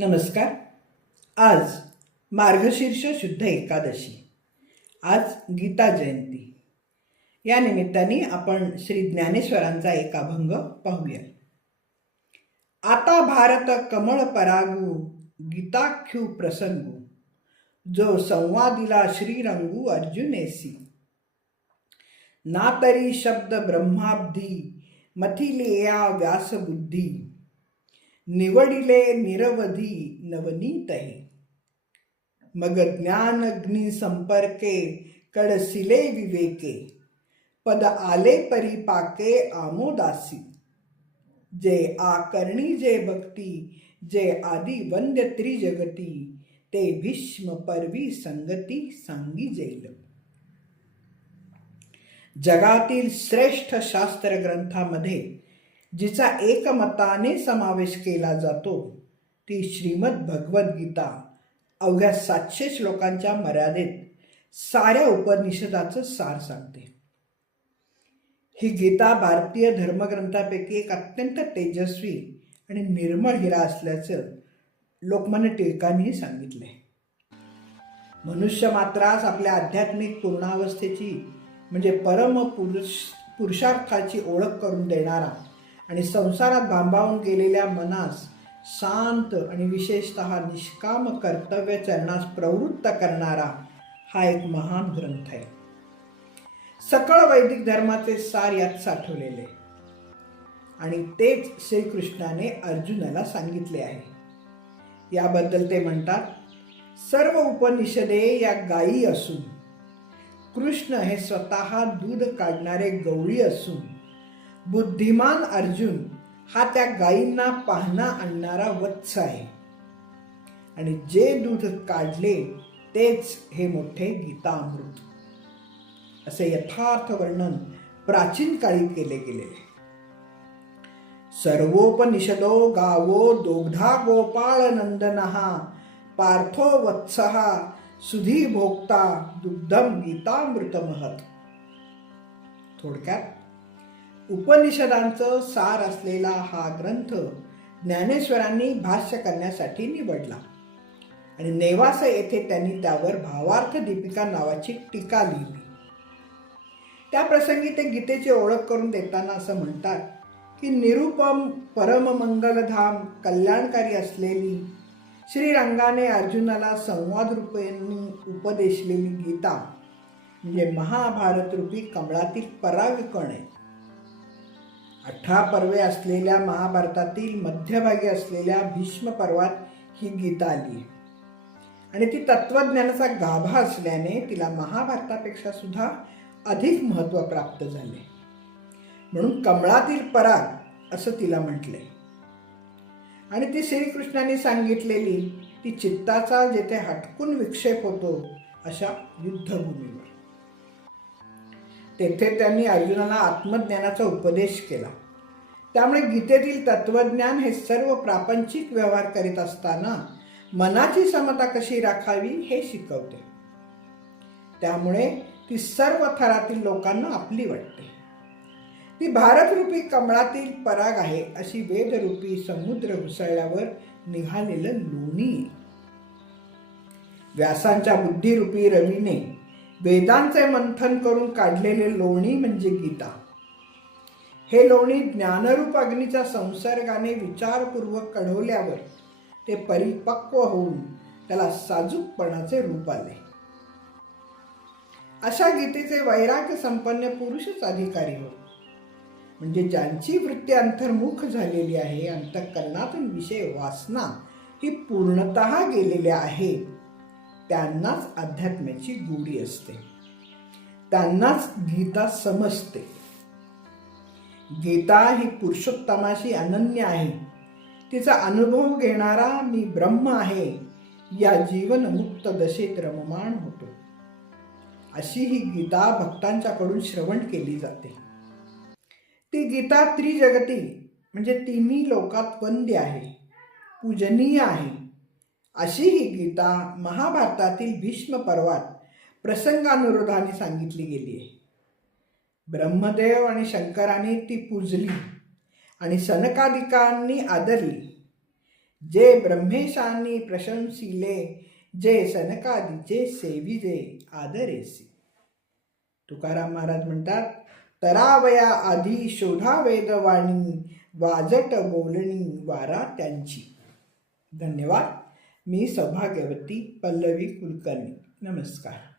नमस्कार. आज मार्गशीर्ष शुद्ध एकादशी. आज गीता जयंती. या निमित्ताने आपण श्री ज्ञानेश्वरांचा एक अभंग पाहूया. आता भारत कमळ परागू गीताख्यू प्रसंगू. जो संवादिला श्रीरंगू अर्जुनेसी. ना तरी शब्द ब्रह्माब्धी मथिलेया व्यासबुद्धी. निवडिले निरवधी नवनीत। आहे मग ज्ञानग्नी संपर्के कडसिले विवेके। पद आले परिपाके आमोदासी। जे आकर्णी जे भक्ती जे आदि वंद्य त्रिजगती, ते भीष्म परवी संगती सांगी जेल। जगातील श्रेष्ठ शास्त्र ग्रंथामध्ये जिचा एकमताने समावेश केला जातो ती श्रीमद भगवद्गीता अवघ्या सातशे श्लोकांच्या मर्यादेत साऱ्या उपनिषदाचं सार सांगते. ही गीता भारतीय धर्मग्रंथापैकी एक अत्यंत तेजस्वी आणि निर्मळ हिरा असल्याचं लोकमान्य टिळकांनी सांगितलंय. मनुष्य मात्रास आपल्या आध्यात्मिक पूर्णावस्थेची म्हणजे परम पुरुष पुरुषार्थाची ओळख करून देणारा आणि संसारात भांबावून गेलेल्या मनास शांत आणि विशेषत निष्काम कर्तव्य चरणास प्रवृत्त करणारा हा एक महान ग्रंथ आहे. सकळ वैदिक धर्माचे सार यात साठवलेले. आणि तेच श्रीकृष्णाने अर्जुनाला सांगितले आहे. याबद्दल ते म्हणतात सर्व उपनिषदे या गायी असून कृष्ण हे स्वतः दूध काढणारे गवळी असून बुद्धिमान अर्जुन हा त्या गायींना पाहणा आणणारा वत्स आहे. आणि जे दूध काढले तेच हे मोठे गीतामृत. असे यथार्थ वर्णन प्राचीन काळी केले गेले सर्वोपनिषदो गावो दोग्धा गोपाळ नंदनहा पार्थो वत्स सुधी भोक्ता दुग्धम गीतामृत महत थोडक्यात उपनिषदांचं सार असलेला हा ग्रंथ ज्ञानेश्वरांनी भाष्य करण्यासाठी निवडला. आणि नेवास येथे त्यांनी त्यावर भावार्थ दीपिका नावाची टीका लिहिली. त्या प्रसंगी ते गीतेची ओळख करून देताना असं म्हणतात की निरुपम परममंगलधाम कल्याणकारी असलेली श्रीरंगाने अर्जुनाला संवाद रूपेने उपदेशलेली गीता म्हणजे महाभारत रूपी कमळातील परागकण आहे. अठरा पर्वे असलेल्या महाभारतातील मध्यभागी असलेल्या भीष्म पर्वात ही गीता आली. आणि ती तत्वज्ञानाचा गाभा असल्याने तिला महाभारतापेक्षा सुद्धा अधिक महत्त्व प्राप्त झाले. म्हणून कमळातील पराग असं तिला म्हटले. आणि ती श्रीकृष्णाने सांगितलेली ती चित्ताचा जेथे हटकून विक्षेप होतो अशा युद्धभूमीवर. तेथे त्यांनी अर्जुनाला आत्मज्ञानाचा उपदेश केला. त्यामुळे गीतेतील तत्वज्ञान हे सर्व प्रापंचिक व्यवहार करीत असताना मनाची समता कशी राखावी हे शिकवते. त्यामुळे ती सर्व थरातील लोकांना आपली वाटते. ती भारतरूपी कमळातील पराग आहे अशी वेदरूपी समुद्र घुसळल्यावर निघालेलं लोणी. व्यासांच्या बुद्धिरूपी रवीने वेदांचे मंथन करून काढलेले लोणी म्हणजे गीता. हे लोणी ज्ञानरूप अग्नीच्या संसर्गाने विचारपूर्वक कढवल्यावर ते परिपक्व होऊन त्याला साजूकपणाचे रूप आले. अशा गीतेचे वैराग्य संपन्न पुरुषच अधिकारी होत. म्हणजे ज्यांची वृत्ती अंतर्मुख झालेली आहे अंतःकरणातून विषय वासना ही पूर्णत गेलेल्या आहे त्यांनाच अध्यात्माची गोडी असते. त्यांनाच गीता समजते. गीता ही पुरुषोत्तमाशी अनन्य आहे. तिचा अनुभव घेणारा मी ब्रह्म आहे. या जीवनमुक्त दशेत रममाण होतो. अशी ही गीता भक्तांच्याकडून श्रवण केली जाते. ती गीता त्रिजगती म्हणजे तिन्ही लोकात वंद्य आहे. पूजनीय आहे. अशी ही गीता महाभारतातील भीष्म पर्वात प्रसंगानुरोधाने सांगितली गेली आहे. ब्रह्मदेव आणि शंकरांनी ती पूजली आणि सनकादिकांनी आदरली. जे ब्रह्मेशांनी प्रशंसिले जे सनकादिचे सेविजे आदरेसी. तुकाराम महाराज म्हणतात तरावया आधी शोधा वेदवाणी वाजट बोलणी वारा त्यांची. धन्यवाद. मी सौभाग्यवती पल्लवी कुलकर्णी. नमस्कार.